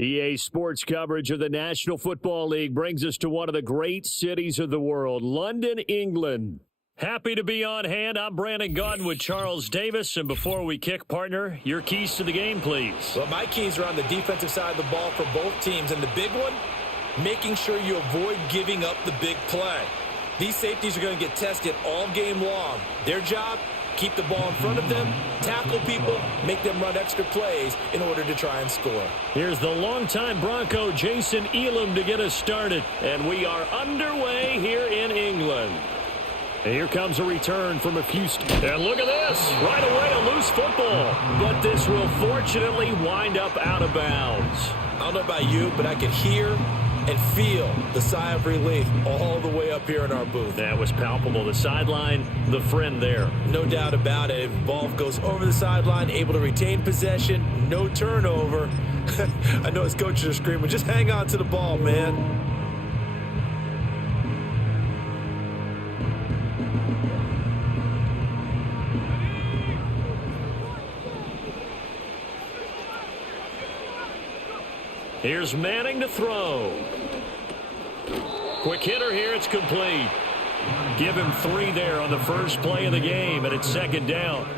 EA Sports coverage of the National Football League brings us to one of the great cities of the world, London, England. Happy to be on hand. I'm Brandon Gaudin with Charles Davis. And before we kick, partner, your keys to the game, please. Well, my keys are on the defensive side of the ball for both teams. And the big one, making sure you avoid giving up the big play. These safeties are going to get tested all game long. Their job, keep the ball in front of them, tackle people, make them run extra plays in order to try and score. Here's the longtime Bronco, Jason Elam, to get us started. And we are underway here in England. And here comes a return from a few. And look at this. Right away, a loose football. But this will fortunately wind up out of bounds. I don't know about you, but I could hear and feel the sigh of relief all the way up here in our booth. That was palpable. The sideline, the friend there. No doubt about it. Ball goes over the sideline, able to retain possession, no turnover. I know his coaches are screaming, just hang on to the ball, man. Here's Manning to throw. Quick hitter here, it's complete. Give him 3 there on the first play of the game, and it's second down.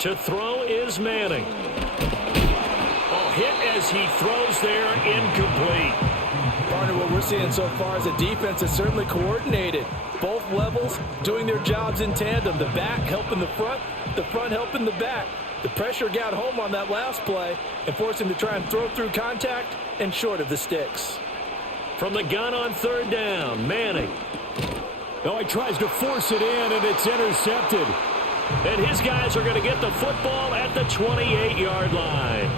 To throw is Manning. Oh, hit as he throws there, incomplete. Partner, what we're seeing so far is a defense that's certainly coordinated. Both levels doing their jobs in tandem. The back helping the front helping the back. The pressure got home on that last play and forced him to try and throw through contact and short of the sticks. From the gun on third down, Manning. Oh, he tries to force it in, and it's intercepted. And his guys are going to get the football at the 28-yard line.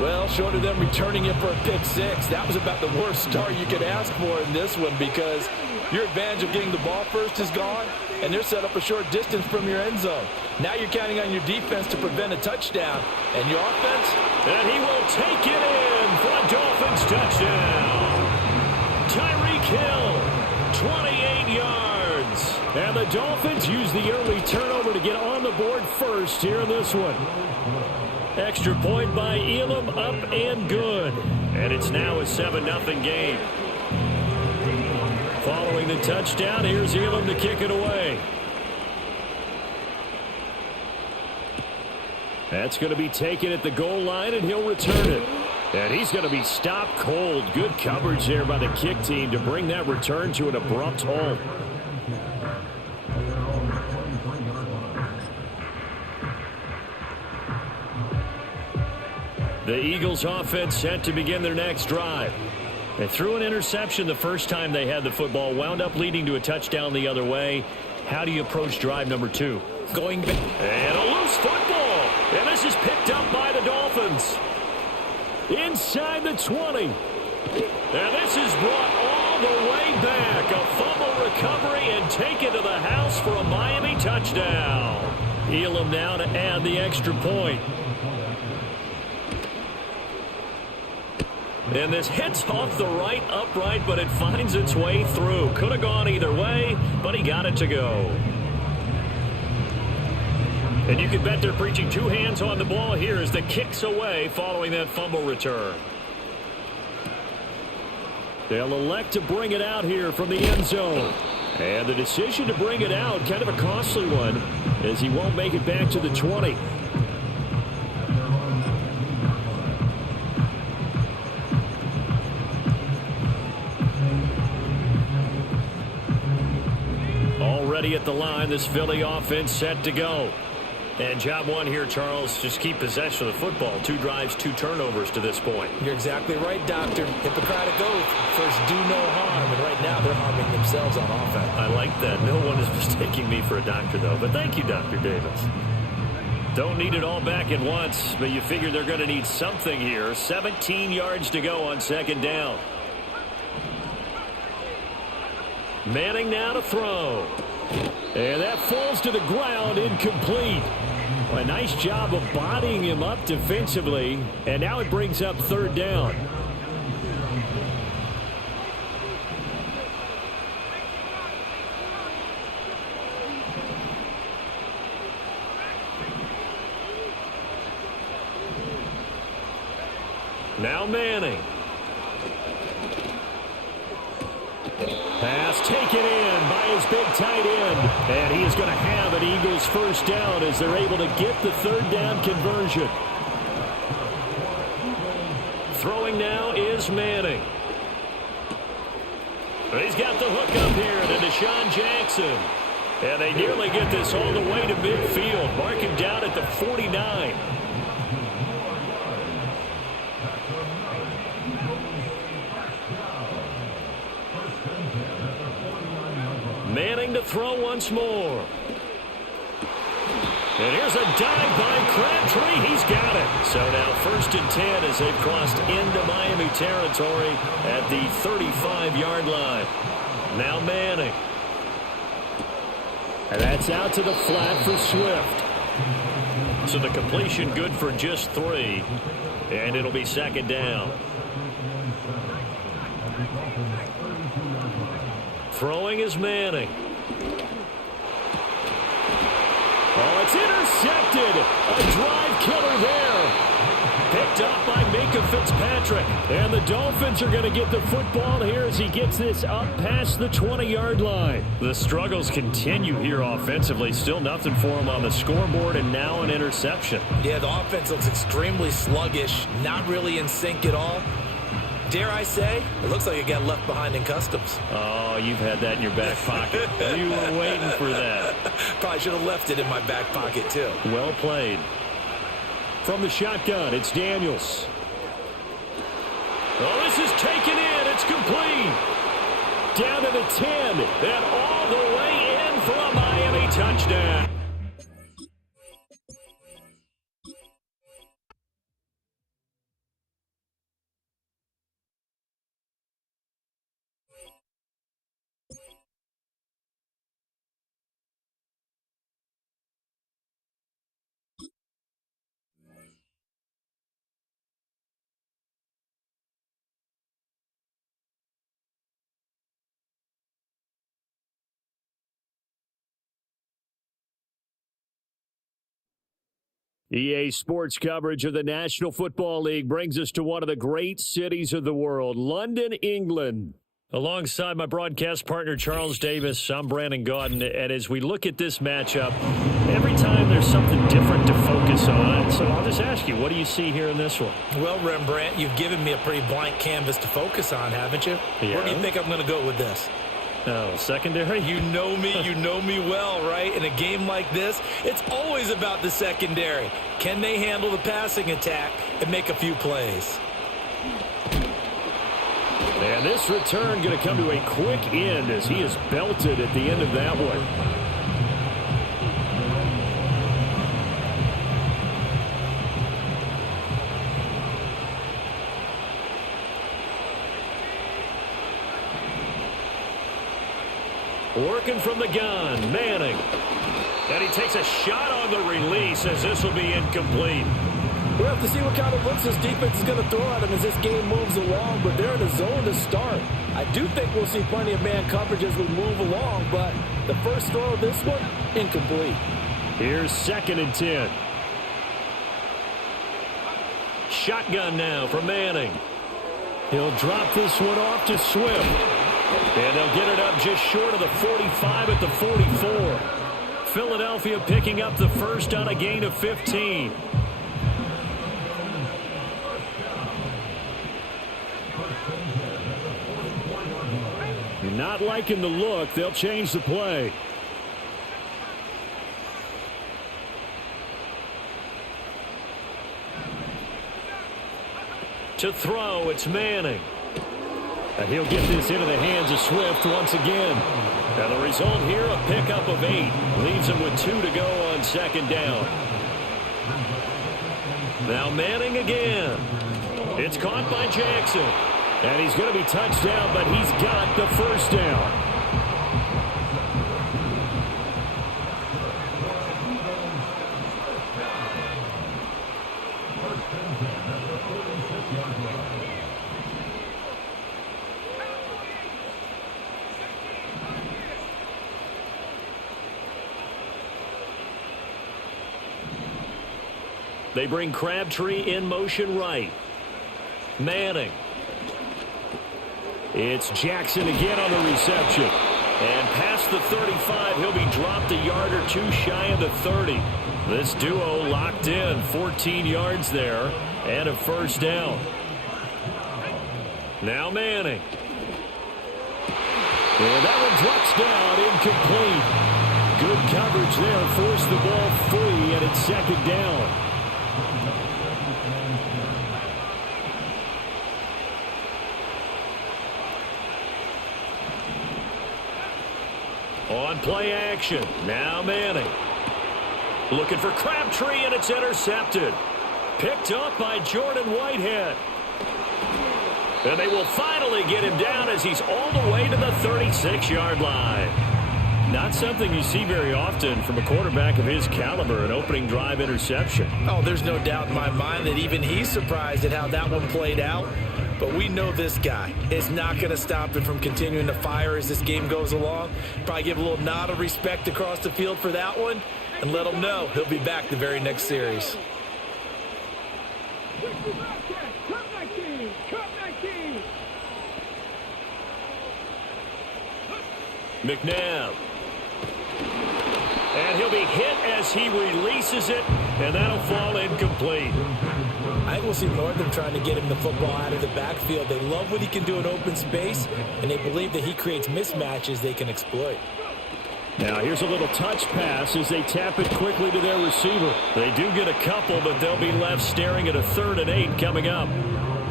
Well, short of them returning it for a pick six, that was about the worst start you could ask for in this one because your advantage of getting the ball first is gone, and they're set up a short distance from your end zone. Now you're counting on your defense to prevent a touchdown, and your offense? And he will take it in for a Dolphins touchdown. Tyreek Hill, 28 yards. And the Dolphins use the early turnover to get on the board first here in this one. Extra point by Elam, up and good. And it's now a 7-0 game. Following the touchdown, here's Elam to kick it away. That's going to be taken at the goal line, and he'll return it. And he's going to be stopped cold. Good coverage there by the kick team to bring that return to an abrupt halt. The Eagles offense set to begin their next drive. They threw an interception the first time they had the football, wound up leading to a touchdown the other way. How do you approach drive number 2? Going back. And a loose football. And this is picked up by the Dolphins. Inside the 20. And this is brought all the way back. A fumble recovery and taken to the house for a Miami touchdown. Elam now to add the extra point. And this hits off the right upright, but it finds its way through. Could have gone either way, but he got it to go. And you can bet they're preaching 2 hands on the ball here as the kick's away following that fumble return. They'll elect to bring it out here from the end zone. And the decision to bring it out, kind of a costly one, as he won't make it back to the 20. Already at the line, this Philly offense set to go. And job 1 here, Charles, just keep possession of the football. 2 drives, 2 turnovers to this point. You're exactly right, Doctor. Hippocratic oath. First, do no harm. And right now, they're harming themselves on offense. I like that. No one is mistaking me for a doctor, though. But thank you, Dr. Davis. Don't need it all back at once, but you figure they're going to need something here. 17 yards to go on second down. Manning now to throw. And that falls to the ground, incomplete. A nice job of bodying him up defensively. And now it brings up third down. Now Manning. Pass taken in by his big tight end. And he is going to have an Eagles first down as they're able to get the third down conversion. Throwing now is Manning. He's got the hook up here to Deshaun Jackson. And they nearly get this all the way to midfield. Mark him down at the 49. Manning to throw once more. And here's a dive by Crabtree. He's got it. So now 1st and 10 as they've crossed into Miami territory at the 35-yard line. Now Manning. And that's out to the flat for Swift. So the completion good for just 3. And it'll be 2nd down. Throwing is Manning. Oh, it's intercepted. A drive killer there. Picked up by Minka Fitzpatrick. And the Dolphins are going to get the football here as he gets this up past the 20-yard line. The struggles continue here offensively. Still nothing for him on the scoreboard, and now an interception. Yeah, the offense looks extremely sluggish, not really in sync at all. Dare I say, it looks like it got left behind in customs. Oh, you've had that in your back pocket. You were waiting for that. Probably should have left it in my back pocket, too. Well played. From the shotgun, it's Daniels. Oh, this is taken in. It's complete. Down to the 10. And all the way in for a Miami touchdown. EA Sports coverage of the National Football League brings us to one of the great cities of the world, London, England. Alongside my broadcast partner, Charles Davis, I'm Brandon Gaudin, and as we look at this matchup, every time there's something different to focus on. So I'll just ask you, what do you see here in this one? Well, Rembrandt, you've given me a pretty blank canvas to focus on, haven't you? Yeah. Where do you think I'm going to go with this? Oh, secondary? You know me well, right? In a game like this, it's always about the secondary. Can they handle the passing attack and make a few plays? And this return going to come to a quick end as he is belted at the end of that one. Working from the gun, Manning. And he takes a shot on the release as this will be incomplete. We'll have to see what kind of looks this defense is going to throw at him as this game moves along, but they're in a zone to start. I do think we'll see plenty of man coverage as we move along, but the first throw of this one, incomplete. Here's 2nd and 10. Shotgun now for Manning. He'll drop this one off to Swift. And they'll get it up just short of the 45 at the 44. Philadelphia picking up the first on a gain of 15. You're not liking the look. They'll change the play. To throw, it's Manning. And he'll get this into the hands of Swift once again. And the result here, a pickup of 8. Leaves him with 2 to go on 2nd down. Now Manning again. It's caught by Jackson. And he's going to be touched down, but he's got the first down. They bring Crabtree in motion right. Manning. It's Jackson again on the reception. And past the 35, he'll be dropped a yard or two shy of the 30. This duo locked in, 14 yards there, and a first down. Now Manning. And that one drops down, incomplete. Good coverage there, forced the ball free, and it's second down. On play action, now Manning. Looking for Crabtree, and it's intercepted. Picked up by Jordan Whitehead. And they will finally get him down as he's all the way to the 36-yard line. Not something you see very often from a quarterback of his caliber, an opening drive interception. Oh, there's no doubt in my mind that even he's surprised at how that one played out. But we know this guy is not going to stop him from continuing to fire as this game goes along. Probably give a little nod of respect across the field for that one and let him know he'll be back the very next series. McNabb. And he'll be hit as he releases it, and that'll fall incomplete. I think we'll see more of them trying to get him the football out of the backfield. They love what he can do in open space, and they believe that he creates mismatches they can exploit. Now here's a little touch pass as they tap it quickly to their receiver. They do get a couple, but they'll be left staring at a 3rd and 8 coming up.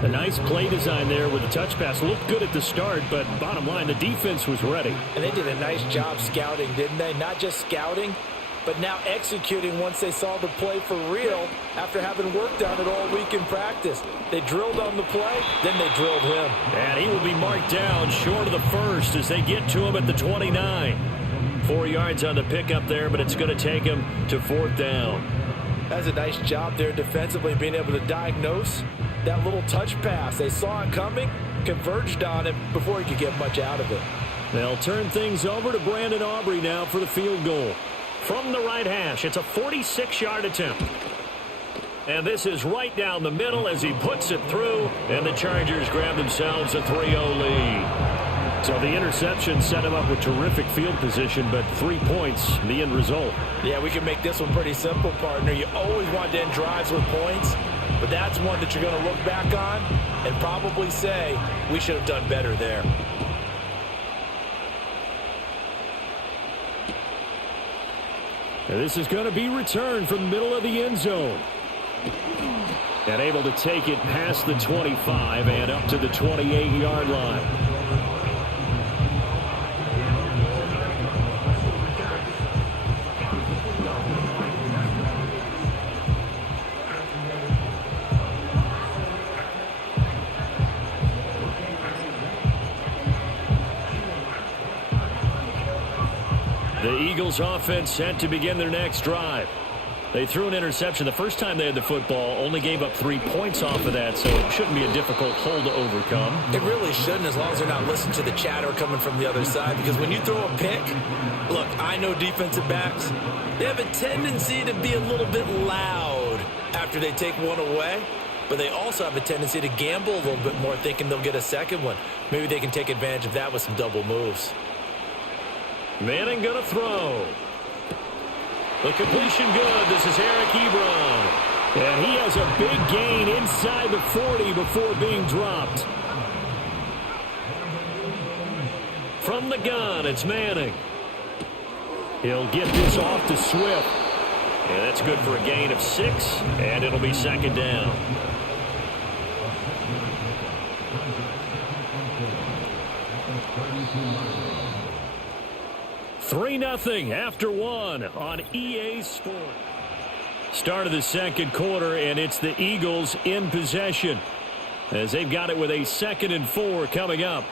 A nice play design there with the touch pass. Looked good at the start, but bottom line, the defense was ready. And they did a nice job scouting, didn't they? Not just scouting, but now executing once they saw the play for real after having worked on it all week in practice. They drilled on the play, then they drilled him. And he will be marked down short of the first as they get to him at the 29. 4 yards on the pickup there, but it's going to take him to 4th down. That's a nice job there defensively, being able to diagnose that little touch pass. They saw it coming, converged on it before he could get much out of it. They'll turn things over to Brandon Aubrey now for the field goal. From the right hash, it's a 46-yard attempt. And this is right down the middle as he puts it through, and the Chargers grab themselves a 3-0 lead. So the interception set him up with terrific field position, but 3 points, the end result. Yeah, we can make this one pretty simple, partner. You always want to end drives with points, but that's one that you're going to look back on and probably say, we should have done better there. And this is going to be returned from the middle of the end zone. And able to take it past the 25 and up to the 28-yard line. The Eagles offense set to begin their next drive. They threw an interception the first time they had the football, only gave up 3 points off of that, so it shouldn't be a difficult hole to overcome. It really shouldn't, as long as they're not listening to the chatter coming from the other side, because when you throw a pick, look, I know defensive backs, they have a tendency to be a little bit loud after they take one away, but they also have a tendency to gamble a little bit more, thinking they'll get a second one. Maybe they can take advantage of that with some double moves. Manning going to throw. The completion good. This is Eric Ebron. And he has a big gain inside the 40 before being dropped. From the gun, it's Manning. He'll get this off to Swift. And that's good for a gain of 6, and it'll be second down. Three 3-0 after 1 on EA Sports. Start of the second quarter, and it's the Eagles in possession as they've got it with a 2nd and 4 coming up.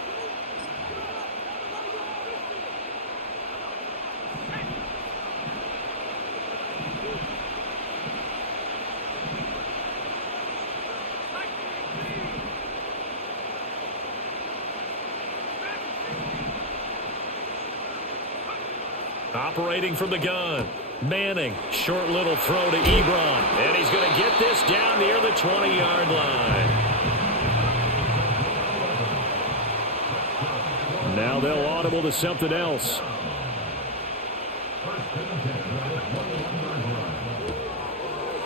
Operating from the gun, Manning, short little throw to Ebron, and he's going to get this down near the 20-yard line. audible to something else.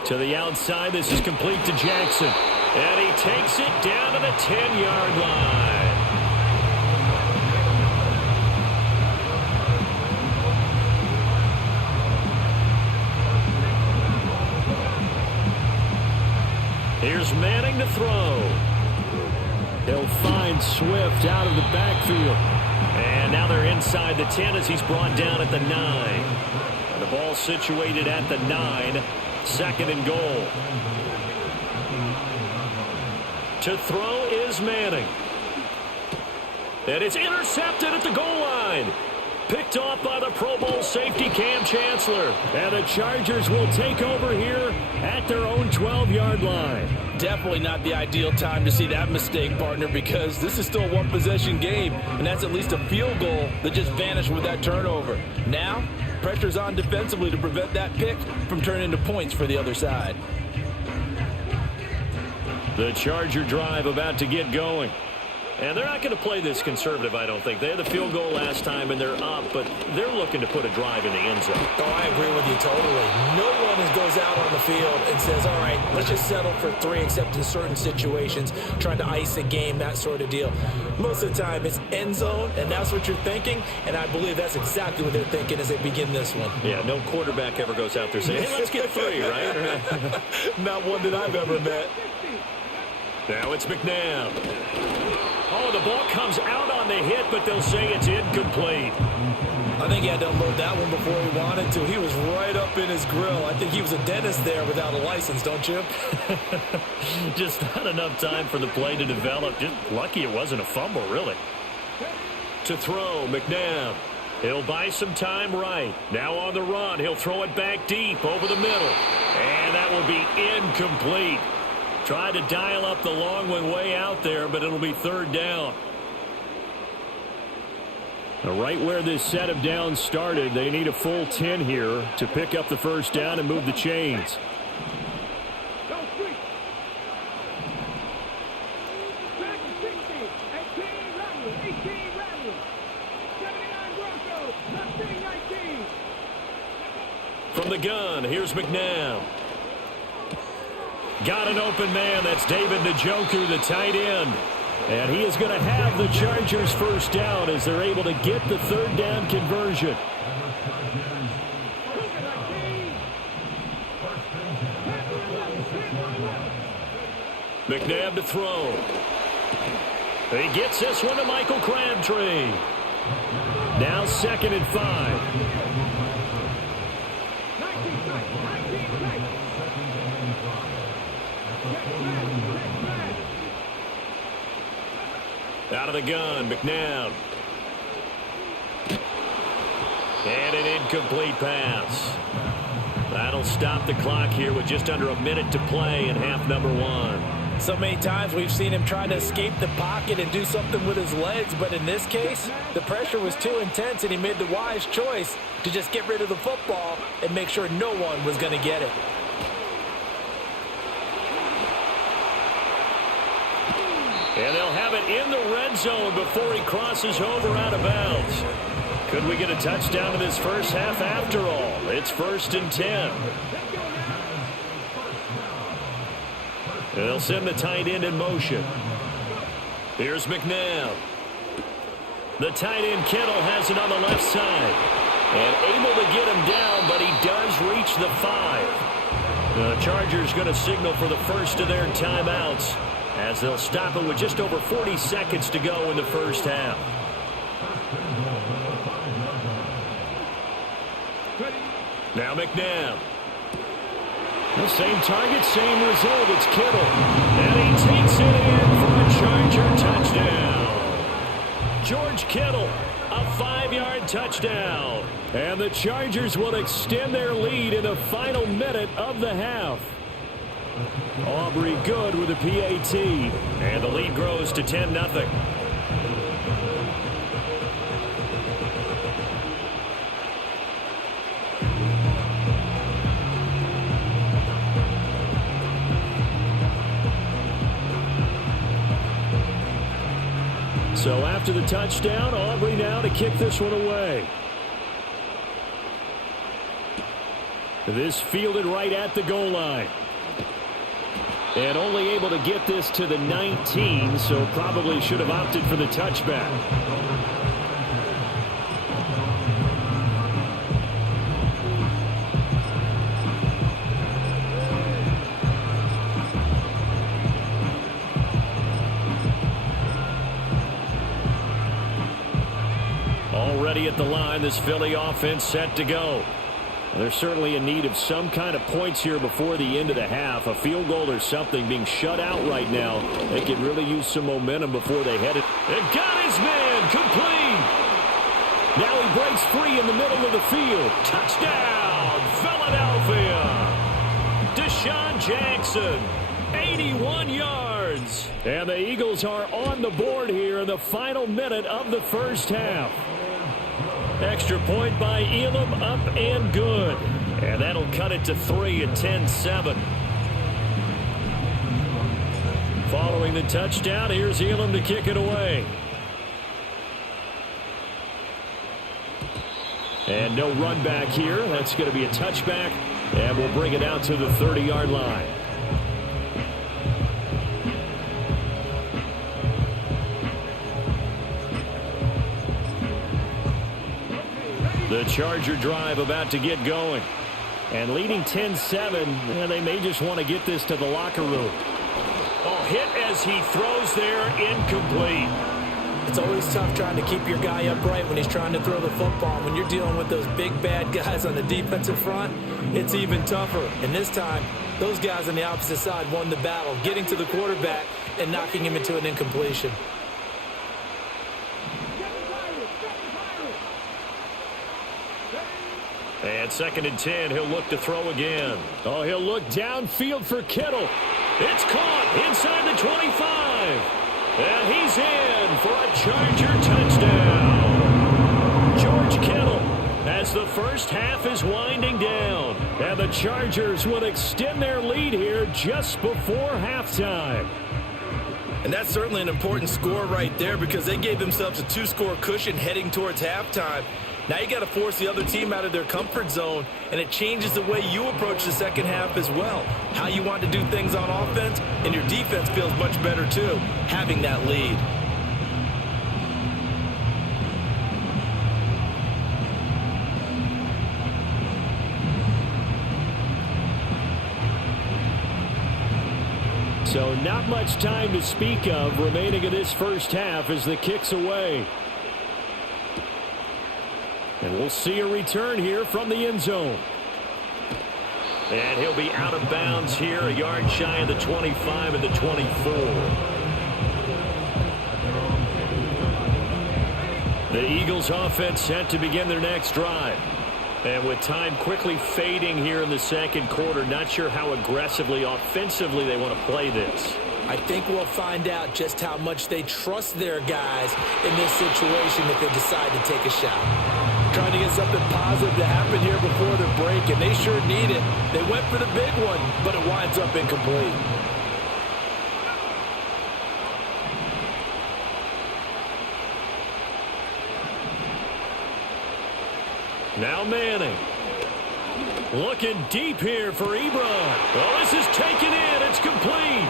To the outside, this is complete to Jackson. And he takes it down to the 10-yard line. Here's Manning to throw. He'll find Swift out of the backfield. And now they're inside the 10 as he's brought down at the 9. And the ball situated at the 9. Second and goal. To throw is Manning. And it's intercepted at the goal line. Picked off by the Pro Bowl safety Cam Chancellor. And the Chargers will take over here at their own 12-yard line. Definitely not the ideal time to see that mistake, partner, because this is still a one-possession game, and that's at least a field goal that just vanished with that turnover. Now, pressure's on defensively to prevent that pick from turning into points for the other side. The Charger drive about to get going. And they're not going to play this conservative, I don't think. They had the field goal last time, and they're up, but they're looking to put a drive in the end zone. Oh, I agree with you totally. No one goes out on the field and says, all right, let's just settle for 3, except in certain situations, trying to ice a game, that sort of deal. Most of the time, it's end zone, and that's what you're thinking, and I believe that's exactly what they're thinking as they begin this one. Yeah, no quarterback ever goes out there saying, hey, let's get 3, right? Not one that I've ever met. Now it's McNabb. Oh, the ball comes out on the hit, but they'll say it's incomplete. I think he had to unload that one before he wanted to. He was right up in his grill. I think he was a dentist there without a license, don't you? Just not enough time for the play to develop. Just lucky it wasn't a fumble, really. To throw, McNabb. He'll buy some time right. Now on the run, he'll throw it back deep over the middle. And that will be incomplete. Tried to dial up the long one way out there, but it'll be third down. Now, right where this set of downs started, they need a full 10 here to pick up the first down and move the chains. From the gun, here's McNabb. Got an open man. That's David Njoku, the tight end. And he is going to have the Chargers first down as they're able to get the third down conversion. McNabb to throw. He gets this one to Michael Crabtree. Now 2nd and 5. Out of the gun, McNabb. And an incomplete pass. That'll stop the clock here with just under a minute to play in half number 1. So many times we've seen him trying to escape the pocket and do something with his legs, but in this case, the pressure was too intense and he made the wise choice to just get rid of the football and make sure no one was going to get it. And they'll have it in the red zone before he crosses over out of bounds. Could we get a touchdown in this first half after all? It's 1st and 10. And they'll send the tight end in motion. Here's McNabb. The tight end Kittle has it on the left side. And able to get him down, but he does reach the 5. The Chargers going to signal for the first of their timeouts, as they'll stop it with just over 40 seconds to go in the first half. Now McNabb. The same target, same result. It's Kittle. And he takes it in for a Charger touchdown. George Kittle, a 5-yard touchdown. And the Chargers will extend their lead in the final minute of the half. Aubrey good with a PAT, and the lead grows to 10-0. So after the touchdown, Aubrey now to kick this one away. This fielded right at the goal line. And only able to get this to the 19, so probably should have opted for the touchback. Already at the line, this Philly offense set to go. They're certainly in need of some kind of points here before the end of the half. A field goal or something, being shut out right now. They could really use some momentum before they head it. And got his man complete. Now he breaks free in the middle of the field. Touchdown, Philadelphia. Deshaun Jackson, 81 yards. And the Eagles are on the board here in the final minute of the first half. Extra point by Elam, up and good. And that'll cut it to 3 at 10-7. Following the touchdown, here's Elam to kick it away. And no run back here. That's going to be a touchback. And we'll bring it out to the 30-yard line. The Charger drive about to get going. And leading 10-7, they may just want to get this to the locker room. Oh, hit as he throws there, incomplete. It's always tough trying to keep your guy upright when he's trying to throw the football. When you're dealing with those big, bad guys on the defensive front, it's even tougher. And this time, those guys on the opposite side won the battle, getting to the quarterback and knocking him into an incompletion. And 2nd and 10, he'll look to throw again. Oh, he'll look downfield for Kittle. It's caught inside the 25. And he's in for a Charger touchdown. George Kittle, as the first half is winding down. And the Chargers will extend their lead here just before halftime. And that's certainly an important score right there because they gave themselves a 2-score cushion heading towards halftime. Now you got to force the other team out of their comfort zone, and it changes the way you approach the second half as well. How you want to do things on offense, and your defense feels much better too, having that lead. So not much time to speak of remaining in this first half as the kick's away. And we'll see a return here from the end zone. And he'll be out of bounds here, a yard shy of the 25 and the 24. The Eagles offense set to begin their next drive. And with time quickly fading here in the second quarter, not sure how aggressively, offensively they want to play this. I think we'll find out just how much they trust their guys in this situation if they decide to take a shot. Trying to get something positive to happen here before the break, and they sure need it. They went for the big one, but it winds up incomplete. Now Manning. Looking deep here for Ebron. Well, this is taken in. It's complete.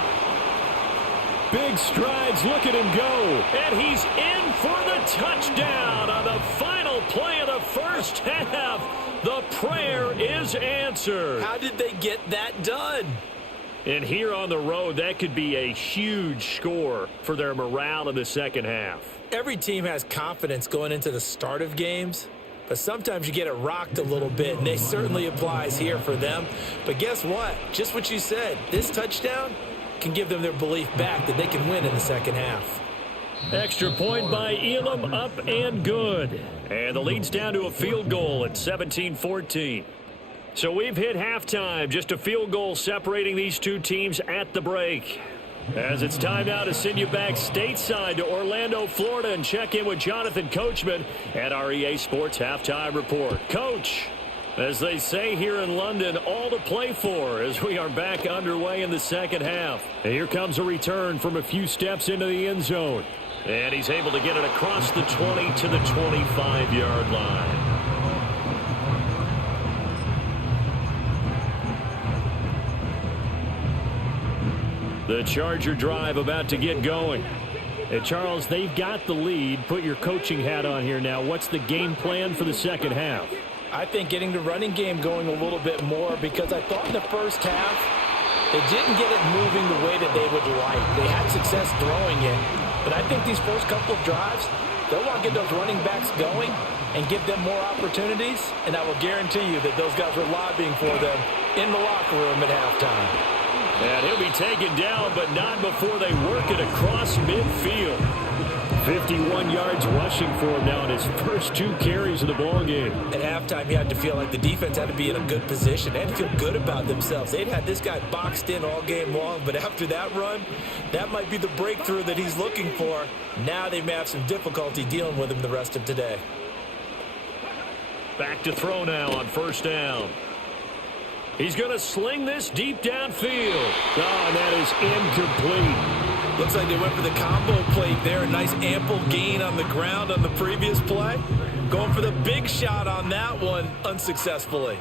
Big strides. Look at him go. And he's in for the touchdown on the final play of the first half. The prayer is answered. How did they get that done? And here on the road, that could be a huge score for their morale in the second half. Every team has confidence going into the start of games, but sometimes you get it rocked a little bit, and it certainly applies here for them. But guess what? Just what you said. This touchdown can give them their belief back that they can win in the second half. Extra point by Elam, up and good. And the lead's down to a field goal at 17-14. So we've hit halftime. Just a field goal separating these two teams at the break. As it's time now to send you back stateside to Orlando, Florida, and check in with Jonathan Coachman at our EA Sports Halftime Report. Coach, as they say here in London, all to play for as we are back underway in the second half. And here comes a return from a few steps into the end zone. And he's able to get it across the 20 to the 25-yard line. The Charger drive about to get going. And Charles, they've got the lead. Put your coaching hat on here now. What's the game plan for the second half? I think getting the running game going a little bit more, because I thought in the first half they didn't get it moving the way that they would like. They had success throwing it, but I think these first couple of drives, they'll want to get those running backs going and give them more opportunities, and I will guarantee you that those guys were lobbying for them in the locker room at halftime. And he'll be taken down, but not before they work it across midfield. 51 yards rushing for him now in his first 2 carries of the ballgame. At halftime, you had to feel like the defense had to be in a good position. They had to feel good about themselves. They'd had this guy boxed in all game long, but after that run, that might be the breakthrough that he's looking for. Now they may have some difficulty dealing with him the rest of today. Back to throw now on first down. He's going to sling this deep downfield. Oh, and that is incomplete. Looks like they went for the combo plate there. A nice ample gain on the ground on the previous play. Going for the big shot on that one unsuccessfully.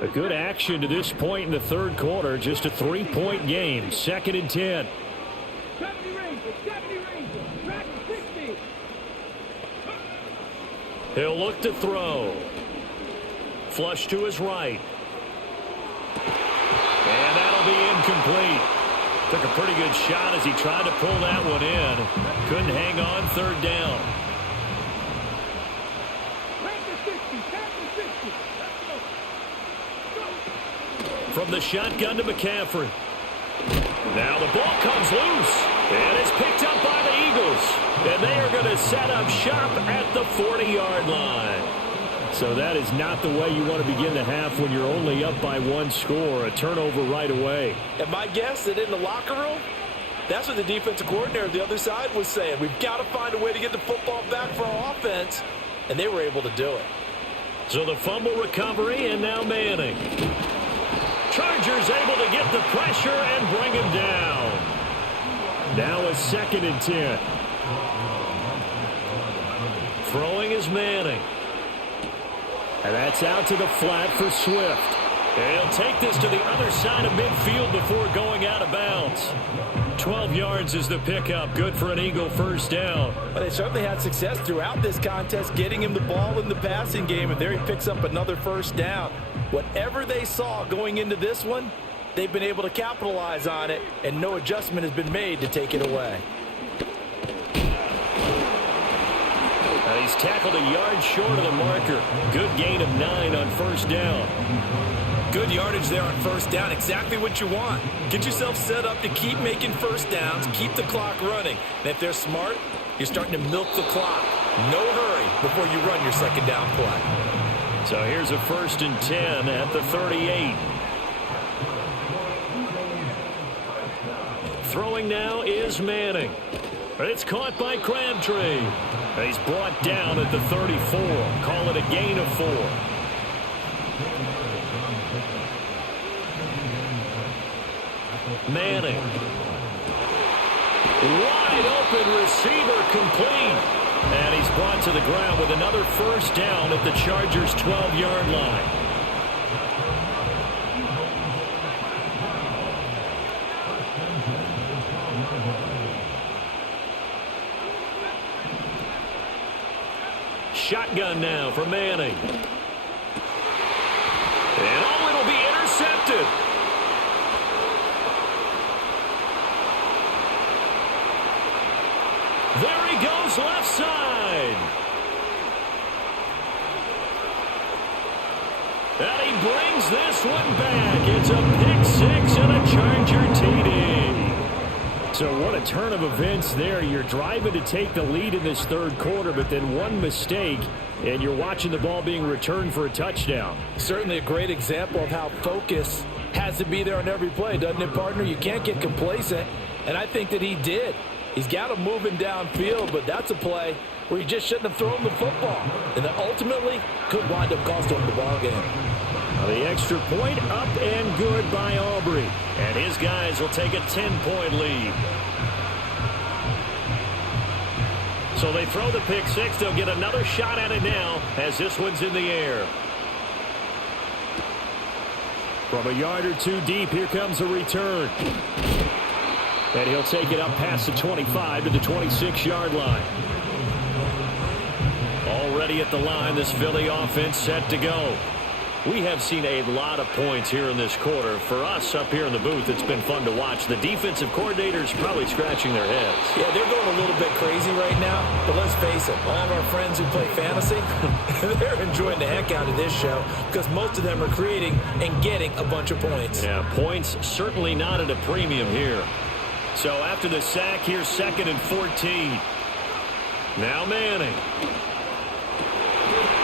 A good action to this point in the third quarter. Just a 3-point game. 2nd and 10. He'll look to throw. Flush to his right. And that'll be incomplete. Took a pretty good shot as he tried to pull that one in. Couldn't hang on 3rd down. From the shotgun to McCaffrey. Now the ball comes loose. And it's picked up by the Eagles. And they are going to set up shop at the 40-yard line. So that is not the way you want to begin the half when you're only up by 1 score. A turnover right away. And my guess that in the locker room, that's what the defensive coordinator on the other side was saying. We've got to find a way to get the football back for our offense. And they were able to do it. So the fumble recovery, and now Manning. Chargers able to get the pressure and bring him down. Now a 2nd and 10. Throwing is Manning. And that's out to the flat for Swift. And he'll take this to the other side of midfield before going out of bounds. 12 yards is the pickup. Good for an Eagle first down. But they certainly had success throughout this contest, getting him the ball in the passing game, and there he picks up another first down. Whatever they saw going into this one, they've been able to capitalize on it, and no adjustment has been made to take it away. He's tackled a yard short of the marker. Good gain of 9 on first down. Good yardage there on first down. Exactly what you want. Get yourself set up to keep making first downs, keep the clock running. And if they're smart, you're starting to milk the clock. No hurry before you run your second down play. So here's a 1st and 10 at the 38. Throwing now is Manning. It's caught by Crabtree. He's brought down at the 34. Call it a gain of 4. Manning. Wide open receiver complete. And he's brought to the ground with another first down at the Chargers' 12-yard line. Shotgun now for Manning. And oh, it'll be intercepted. There he goes left side. And he brings this one back. It's a pick 6 and a Charger TD. So what a turn of events there. You're driving to take the lead in this third quarter, but then one mistake, and you're watching the ball being returned for a touchdown. Certainly a great example of how focus has to be there on every play, doesn't it, partner? You can't get complacent, and I think that he did. He's got him moving downfield, but that's a play where he just shouldn't have thrown the football, and that ultimately could wind up costing him the ball game. The extra point up and good by Aubrey. And his guys will take a 10-point lead. So they throw the pick six. They'll get another shot at it now as this one's in the air. From a yard or two deep, here comes a return. And he'll take it up past the 25 to the 26-yard line. Already at the line, this Philly offense set to go. We have seen a lot of points here in this quarter. For us up here in the booth, it's been fun to watch. The defensive coordinators probably scratching their heads. Yeah, they're going a little bit crazy right now. But let's face it, all of our friends who play fantasy, they're enjoying the heck out of this show because most of them are creating and getting a bunch of points. Yeah, points certainly not at a premium here. So after the sack, here's 2nd and 14. Now Manning.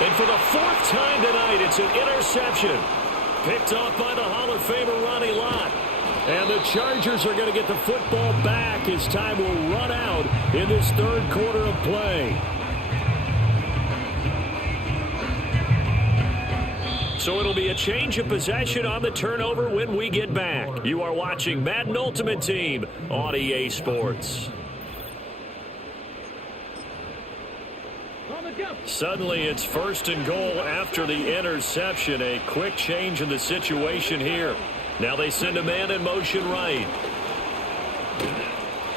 And for the 4th time tonight, it's an interception. Picked off by the Hall of Famer Ronnie Lott. And the Chargers are going to get the football back as time will run out in this 3rd quarter of play. So it'll be a change of possession on the turnover when we get back. You are watching Madden Ultimate Team on EA Sports. Suddenly it's 1st and goal after the interception. A quick change in the situation here. Now they send a man in motion right.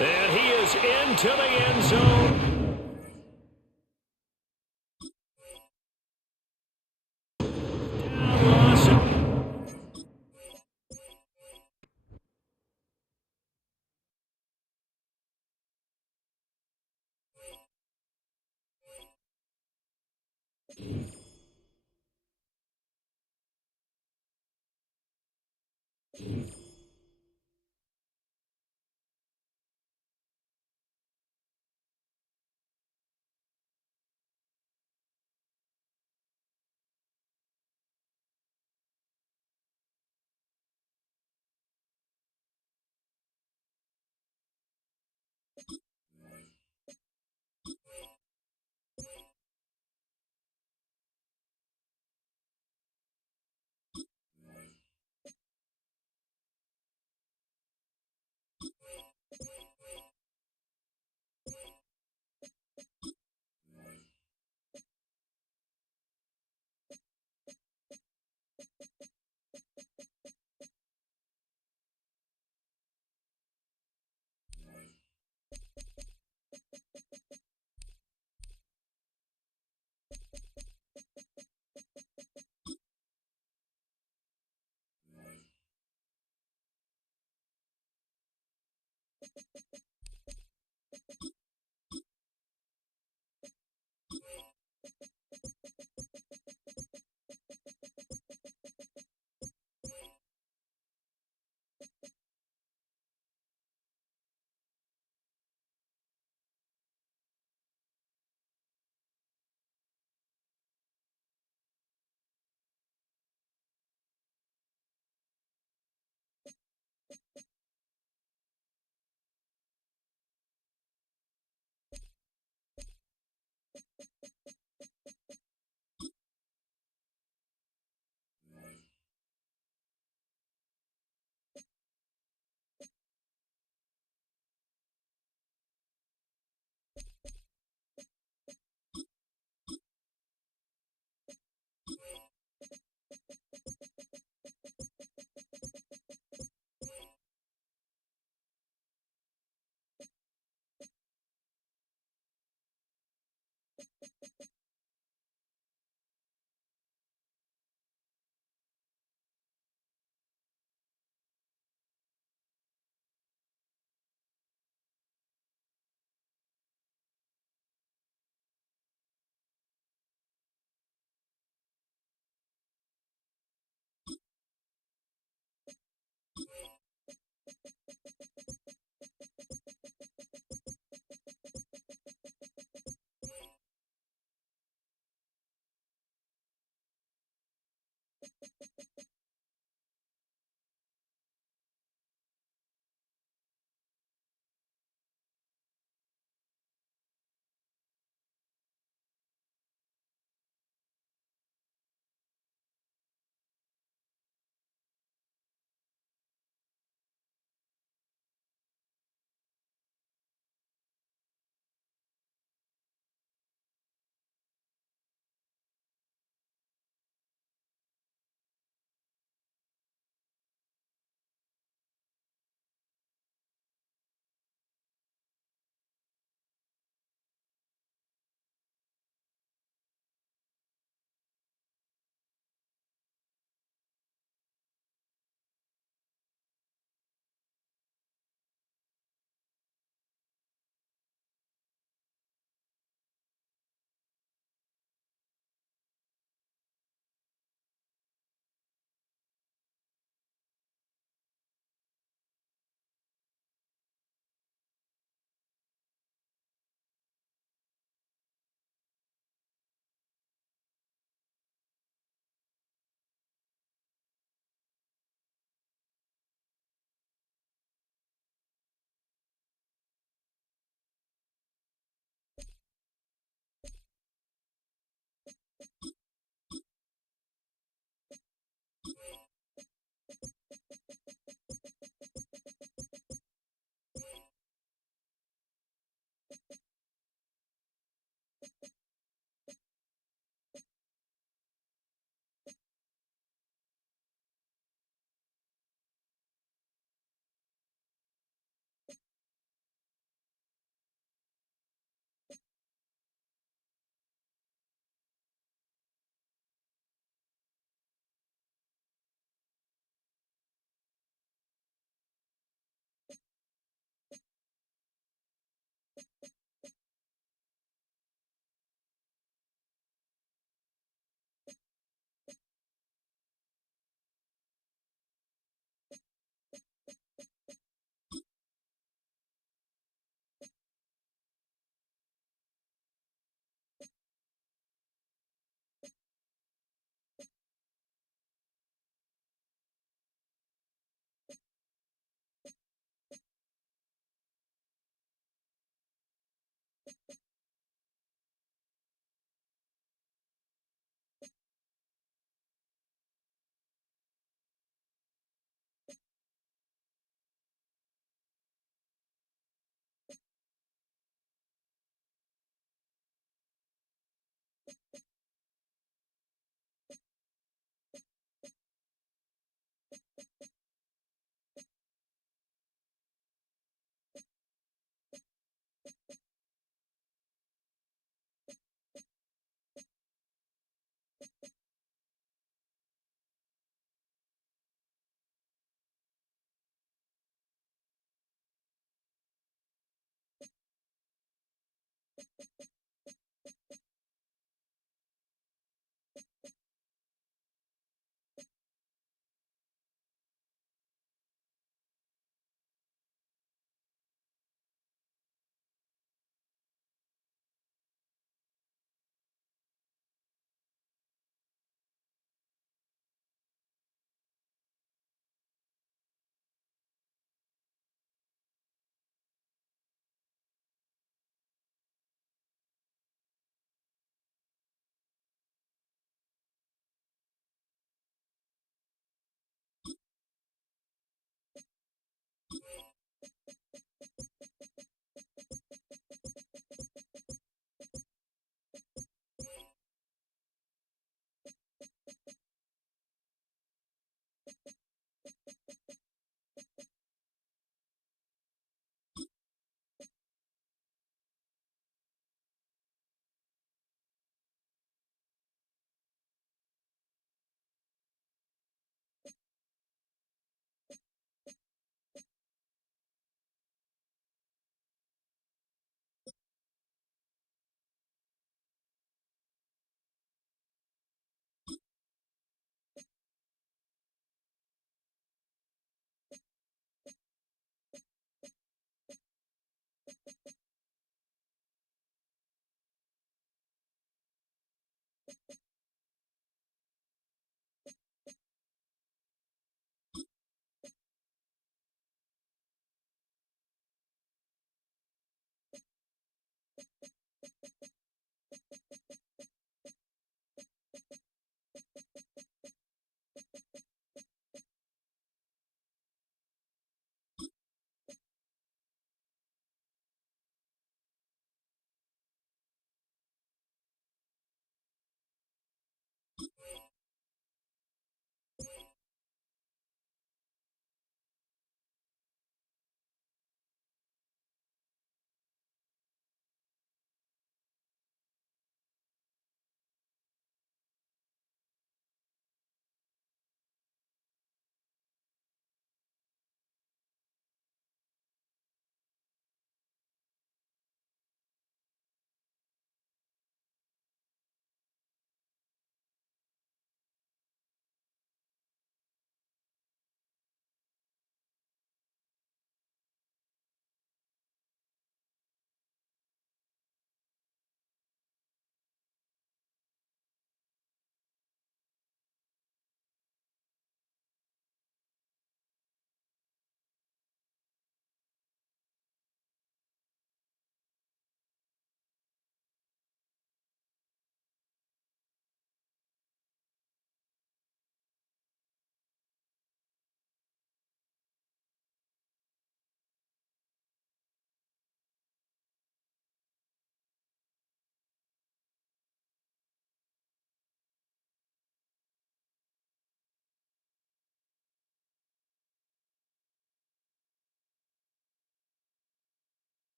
And he is into the end zone.